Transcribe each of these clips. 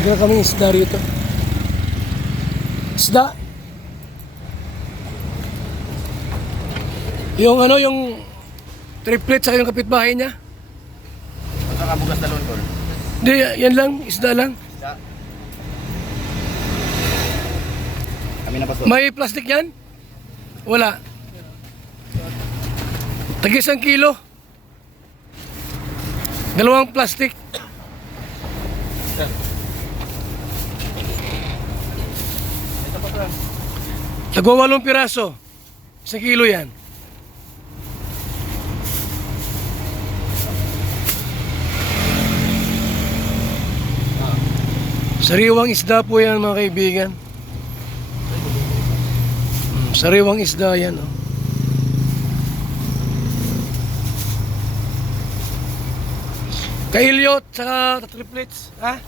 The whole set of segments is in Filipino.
Nagka kami isda rito. Isda. Yung ano, yung triplet sa yung kapitbahay niya. Nakabugas na loon ko. Hindi, yan lang, isda lang. Kami na pastor. May plastic yan? Wala. Tagis ang kilo. 2 plastic. Ito pa to. Tagwa 8 piraso. 1 kilo yan. Sariwang isda po yan mga kaibigan. Sariwang isda yan. Oh. Kailyot saka triplets. Ha?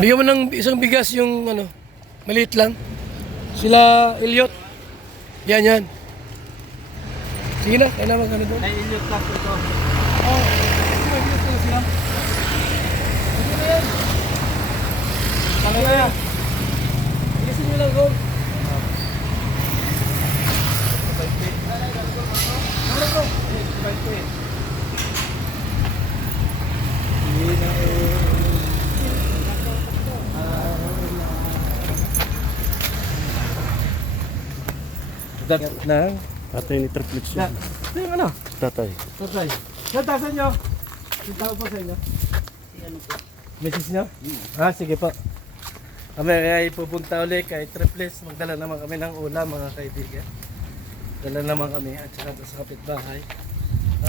Bigyan mo ng isang bigas yung ano, maliit lang. Sila Ilyot. Yan. Sige na, kailangan magkano doon. Ay, ilyot lang ito. Oh, may Ilyot na sila. Sige na yan. Tama na yan. Bilisin nyo lang doon. Na? Tatay ni triplets Na, yun. ito yung ano? Tatay. Tatay. Natasan nyo? Yung tao po sa inyo? Message nyo? Ah, sige po. Kami ay pupunta ulit kay Triples. Magdala naman kami ng ulam mga kaibigan. Dala naman kami at saka sa kapitbahay.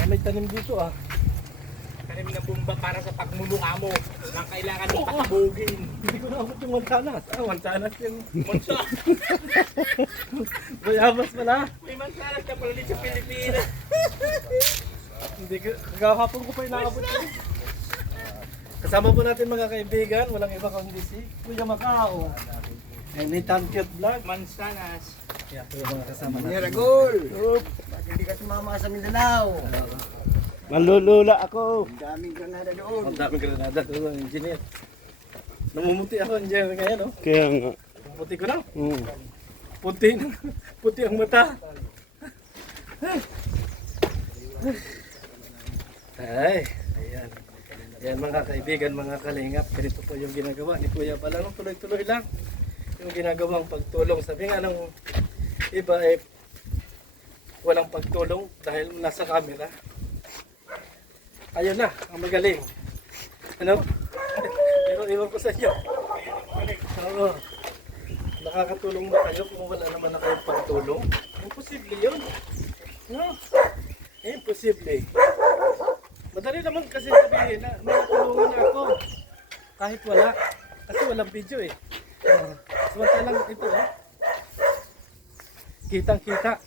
May tanim dito ah. Tanim ng bomba para sa pagmumukha mo. Nang kailangan mo patibugin. Hindi ko naabot yung mansanas. Ah, mansanas yun. Mansa. Bayabas pala. May mansanas na pala dito sa Pilipinas. Hindi ko, kagahapon ko pa inaabot yun. Kasama po natin mga kaibigan, walang iba kundi si Kuya Macao. And ni Tam Cute Vlog. Mansanas. Kaya po yung mga kasama natin. Miragol! Bakit hindi ka sumama sa Mindanao? Malulula ako. Ang daming granada doon. Ang daming granada doon, engineer. Namumuti ako, engineer ngayon, no? Kaya nga. Puti ko na. Mm. Puti ang mata. Ay, ayan. Ayan mga kaibigan, mga kalingap. Ganito po yung ginagawa ni Kuya pala. Tuloy-tuloy lang yung ginagawang pagtulong. Sabi nga ng iba walang pagtulong dahil nasa camera. Ayun na, ang magaling. Ano? Pero iwan ko sa inyo. Oo. Nakakatulong ba kayo kung wala naman na kayong pagtulong? Imposible yun. No? Imposible. Madali naman kasi sabihin na makatulungan ako. Kahit wala. Kasi walang video eh. Samantalang ito kitang-kita.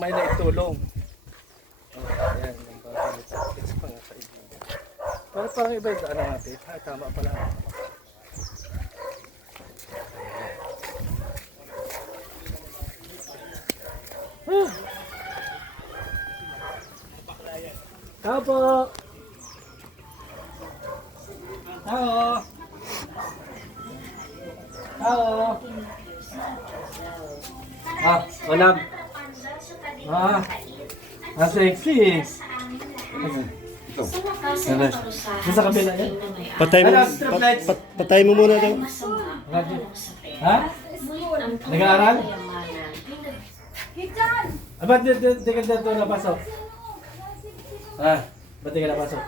May naitulong. Ayan. It's pa nga sa iba. Parang iba yung daan natin. Ay, tama pala. Tao po! Tao! Tao! Ah, walang. Sexy. Sa kabila yan? Patay mo, patay mo muna daw. Ha? Nag-aaral? Ba't di ka dito napasok? Ba't di ka napasok?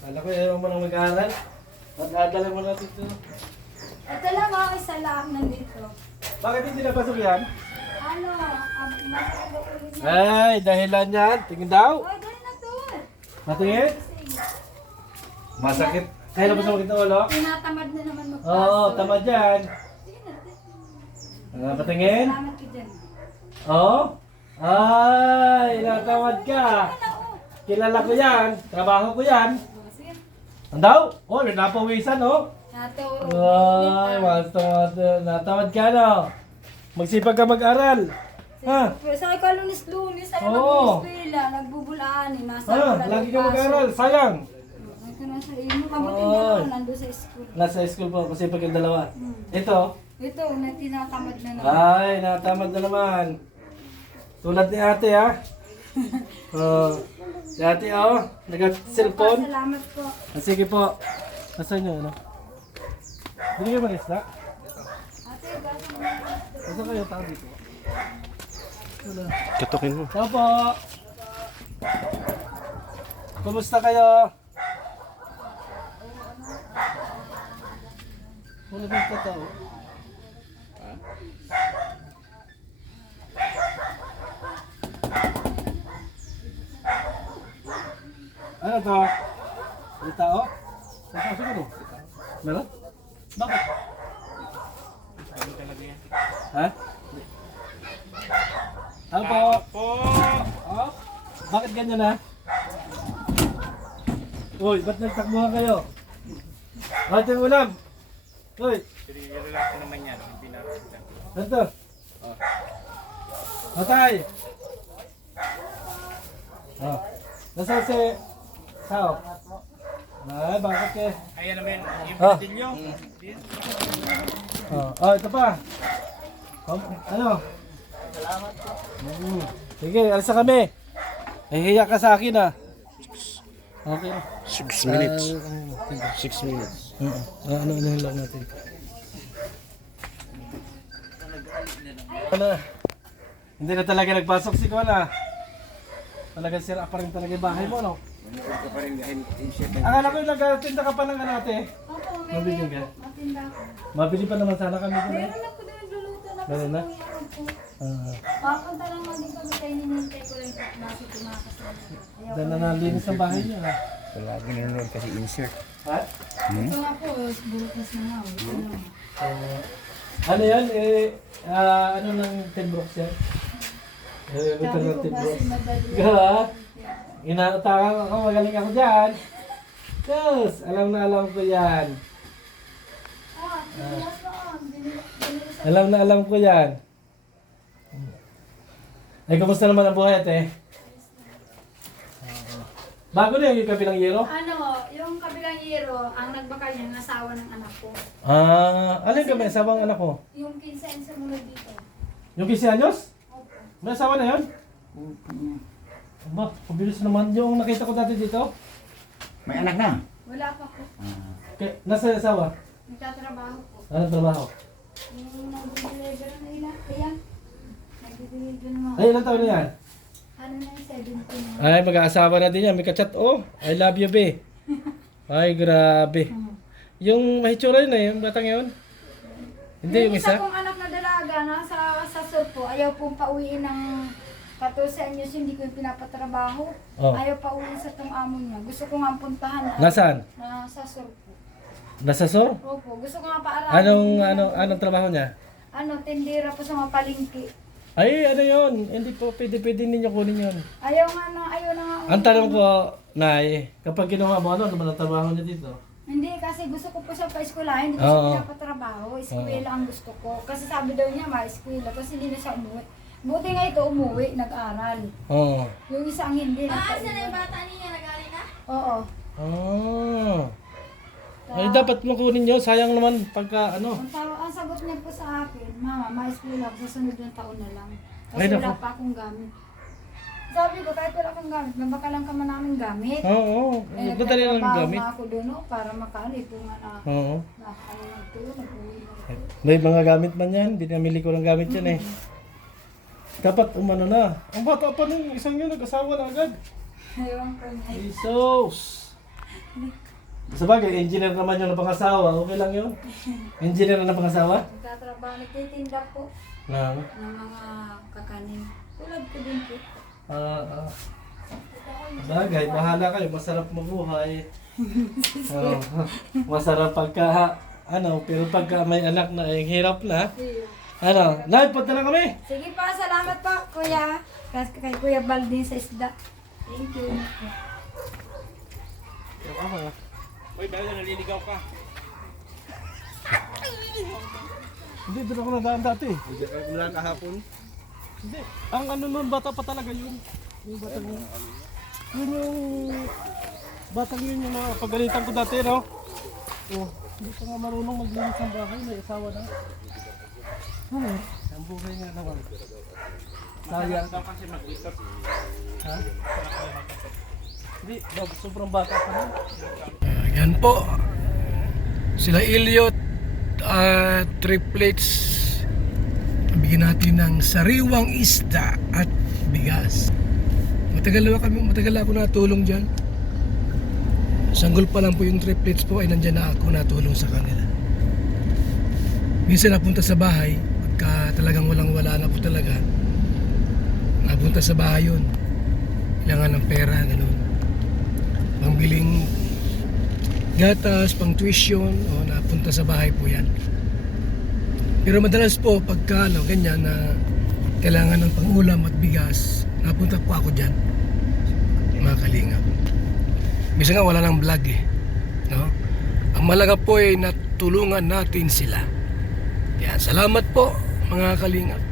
Kala ko ayaw mo nang mag-aaral. Ba't nadala mo natin ito? Ito lang ako isa lang nandito. Bakit hindi napasok yan? Ano? Mas Ay, dahilan yan. Tingin daw. oh, dahil na to. Matingin? Masakit. Kaya na ba sa makita ulo? Tinatamad na naman magpasok. Oo, tamad yan. Patingin? Salamat ka dyan. Oo? Ay, natamad ka. Kilala ko yan. Trabaho ko yan. Sige. Ang daw? Oh, napawisan oh. Ate, Ay, natamad ka no. Magsipag ka mag-aral. Ha? Sa kalunis-lunis, ay Oo. mag-eskwela, nagbubulaan, nasa Lagi ka mag-aaral, sayang. Ito na sa iyo, mabuti Oy. na lang, nandun sa school. Nasa school po kasi pag yung dalawa. Ito, Ito, na tinatamad na naman. ay, natamad na naman. Tulad ni ate ha. Si ate nag-cellphone. Salamat po. Sige po. Nasaan nyo, ano? Binigyan mo ng isda? Ate, gasa mo na. Nasaan kayo tao dito? Wala. Katukin mo. Ciao po! Kumusta kayo? Wala ba yung tao? Ano to? May tao? May tao siguro? Meron? Bakit? Ha? Tao po! Oh? Bakit ganyan ha? Uy, ba't nagtakbuhan kayo? Bakit yung ulam? Uy, Relax naman yan. Pinakita. ano to? Matay! Oh. Nasaan si Sao? Ay, bakit eh? Ayan naman, yung Ah. patilyo. Ito pa. Ano? Salamat po. Sige, alis na kami. Hiya ka sa akin ah. Okay. 6 minutes. 6 minutes. Ano lang natin. Ano? Hindi na talaga nagpasok si Kuala. Talaga sira pa rin talaga yung bahay mo, no? Akala ko yung nagtinda ka pa ng ano ate. Opo, Mabili ka? matinda ko. Mabili pa naman sana kami doon. Meron ako doon luluto na Meron na? kasi po. Ah, Papunta lang natin kami kayo ninintay ko lang yung nasa tumakasama. Ayaw dahil na nalinis ang bahay niya. ah. Lagi nanonood kasi insert. Ha? Ito nga po, burukas na nga. Ano yan? Ano ng Timbrooks yan? Ito Sabi ng ko Timbrooks. kasi madali. Ikaw ha? Inaatakan ako, magaling ako dyan. Yes, alam na alam ko yan. Tinuwas na on. Binili sa Alam ko yan. Ay, kamusta naman ang buhay ate? Bago na yung kabilang yero? ano, yung kabilang yero, ang nagbakal niya, ang asawa ng anak ko. Ano yung kami? Asawang anak ko? Yung 15 ang sumunod dito. Yung 15 anyos? Opo. May asawa na yun? Aba, pabilis naman yung nakita ko dati dito. May anak na. Wala pa po. Nasa asawa? Nagtatrabaho po. Anong trabaho? Yung nag-deliver na ilan, kaya nag-deliver na mga. Ay, ilang taon na yan? Ano na yung 17 na. Ay, mag-aasawa na din yan. May kachat, oh. I love you, be. Ay, grabe. Yung mahitsura yun yung batang yun. Hindi, yung isa. kong anak na dalaga, nasa surpo, ayaw pong pauwiin ng 14 anyos, hindi ko yung pinapatrabaho. Oh. Ayaw pauwiin sa tong amo niya. Gusto ko nga puntahan. Nasaan? Nasa surpo. Nasa Sor? Opo, gusto ko nga paaralin. Anong trabaho niya? Ano, tindera po sa mga palengke. Ay, ano yun? Hindi po pwede ninyo kunin yun. Ayaw na nga. Ang tanong ko, Nay, kapag kinuha mo, ano naman ang trabaho niya dito? Hindi, kasi gusto ko po siya pa-eskwela, hindi ko Oo. siya pinapatrabaho. Eskwela ang gusto ko. Kasi sabi daw niya, ma-eskwela. Kasi hindi na siya umuwi. Buti nga ito umuwi, nag-aral. Oo. Yung isa ang hindi. Saan na yung bata niya? Nag-aaral na? Oo. Oh. Ay, dapat mo kunin yun. Sayang naman pagka ano. Ang sagot niya po sa akin, Mama, ma-eskwela ako sa sunod ng taon na lang. Ay, Kasi naku. wala pa akong gamit. Sabi ko, kahit wala akong gamit, mabakalan ka man namin gamit. Oo. Eh, Madali lang nagtatrabaho gamit. nga ako doon, no, para makaano, ito nga na, Oo. ano nagtuon, nag-uwi na ako. May mga gamit man yan. Hindi namili ko ng gamit yan eh. Dapat umano na. Ang bata pa nun, isang yun, nag-asawa na agad. Ewan ko na. Jesus! Sabagay, engineer naman yung napangasawa. Okay lang yun. Engineer na napangasawa? Nagtatrabaho, nagtitinda po Na. ng mga kakanin. Tulad ko din po. Bagay, bahala kayo. Masarap mabuhay. Oo. Masarap pagka, pero pagka may anak na, hirap na. Nay, punta na kami. Sige pa, salamat po, Kuya. Kay Kuya Baldin sa isda. Thank you. Uy, bakit naliligaw ka? Hindi, doon ako nadaan dati. Mula kahapon. Hindi, ang ano nun, bata pa talaga yun. Yung batang yun. Yun yung batang yun yung napagalitan ko dati, no? Oh, hindi pa nga marunong maglinis ng bahay, may asawa na. Ang buhay nga naman. Sayang. Daw kasi mag-ikot. Ha? Hindi, sobrang bata pa na. Yan po. Sila Elliot at triplets. Bigyan natin ng sariwang isda at bigas. Matagal ako natulong dyan. Sanggol pa lang po yung triplets po ay nandyan na ako natulong sa kanila. Minsan napunta sa bahay, pagka talagang walang-wala na po talaga, napunta sa bahay yun. Kailangan ng pera, gano'n. Pangbiling gatas, pang tuition, o napunta sa bahay po yan. Pero madalas po, pagka ganyan na kailangan ng pangulam at bigas, napunta po ako dyan, mga kalingap. Minsan nga wala nang vlog eh. No? Ang malaga po ay natulungan natin sila. Yan, salamat po mga kalingap.